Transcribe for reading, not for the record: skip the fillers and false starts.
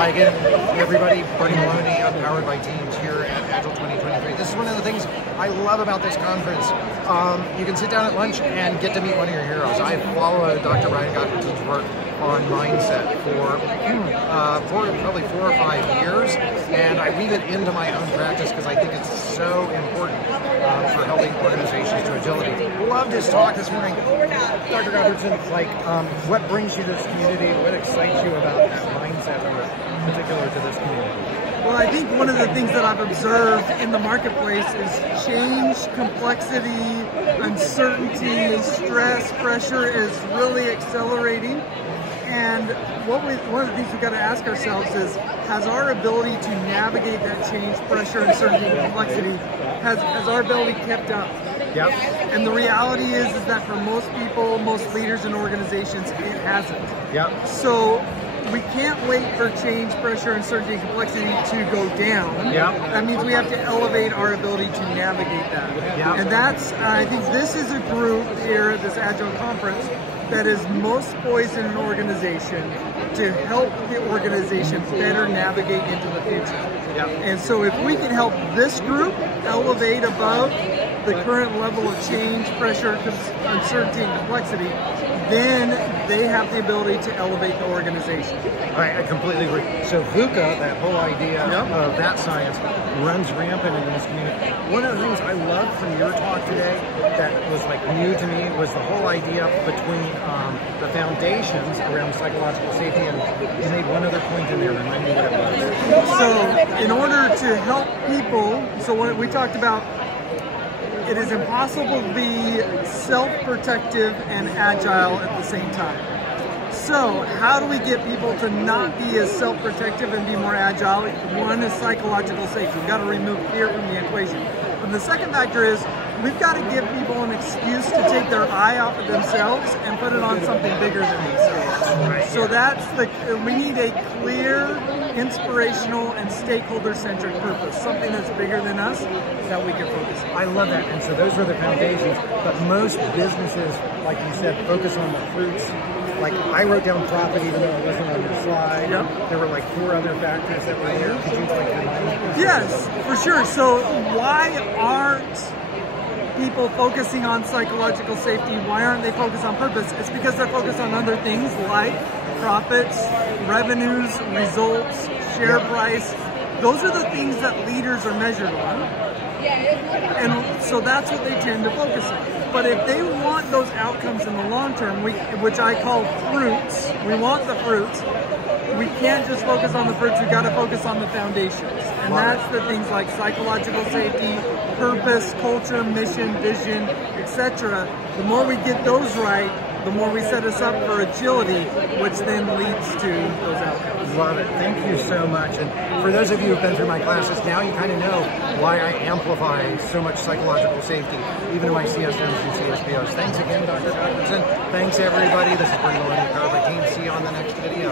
Hi again, everybody. Bernie Maloney, powered by teams here at Agile 2023. This is one of the things I love about this conference. You can sit down at lunch and get to meet one of your heroes. I followed Dr. Gottfredson's work on mindset for probably 4 or 5 years, and I weave it into my own practice because I think it's so important for helping organizations to agility. Loved his talk this morning. Dr. Gottfredson, what brings you to this community? What excites you about that mindset in particular to this community? Well, I think one of the things that I've observed in the marketplace is change, complexity, uncertainty, stress, pressure is really accelerating. And one of the things we've got to ask ourselves is, has our ability to navigate that change, pressure, uncertainty, and complexity, has our ability kept up? Yep. And the reality is that for most people, most leaders and organizations, it hasn't. Yep. So we can't wait for change, pressure, uncertainty, and complexity to go down. Yep. That means we have to elevate our ability to navigate that. Yep. And that's, I think this is a group here at this Agile conference that is most poised in an organization to help the organization better navigate into the future. Yep. And so if we can help this group elevate above the current level of change, pressure, uncertainty, and complexity, then they have the ability to elevate the organization. I completely agree. So VUCA, that whole idea of that science, runs rampant in this community. One of the things I loved from your talk today that was new to me was the whole idea between the foundations around psychological safety, and you made one other point in there. Remind me what it was. So in order to help people, so what we talked about, it is impossible to be self-protective and agile at the same time. So how do we get people to not be as self-protective and be more agile? One is psychological safety. We've got to remove fear from the equation. And the second factor is we've got to give people an excuse to take their eye off of themselves and put it on something bigger than themselves. So we need a clear, inspirational, and stakeholder-centric purpose, something that's bigger than us that we can focus on. I love that. And so those are the foundations, but most businesses, like you said, focus on the fruits. Like I wrote down profit even though it wasn't on your slide. Yep. There were 4 other factors that were there. Could you remind me? Yes, for sure. So why aren't people focusing on psychological safety? Why aren't they focused on purpose? It's because they're focused on other things like profits, revenues, results, share price. Those are the things that leaders are measured on. And so that's what they tend to focus on. But if they want those outcomes in the long term, which I call fruits, we want the fruits, we can't just focus on the fruits, we've got to focus on the foundations. And that's the things like psychological safety, purpose, culture, mission, vision, etc. The more we get those right, the more we set us up for agility, which then leads to those outcomes. Love it. Thank you so much. And for those of you who've been through my classes, now you kind of know why I amplify so much psychological safety, even in my CSMs and CSPOs. Thanks again, Dr. Gottfredson. Thanks, everybody. This is Bernie Maloney, powered by Team. See you on the next video.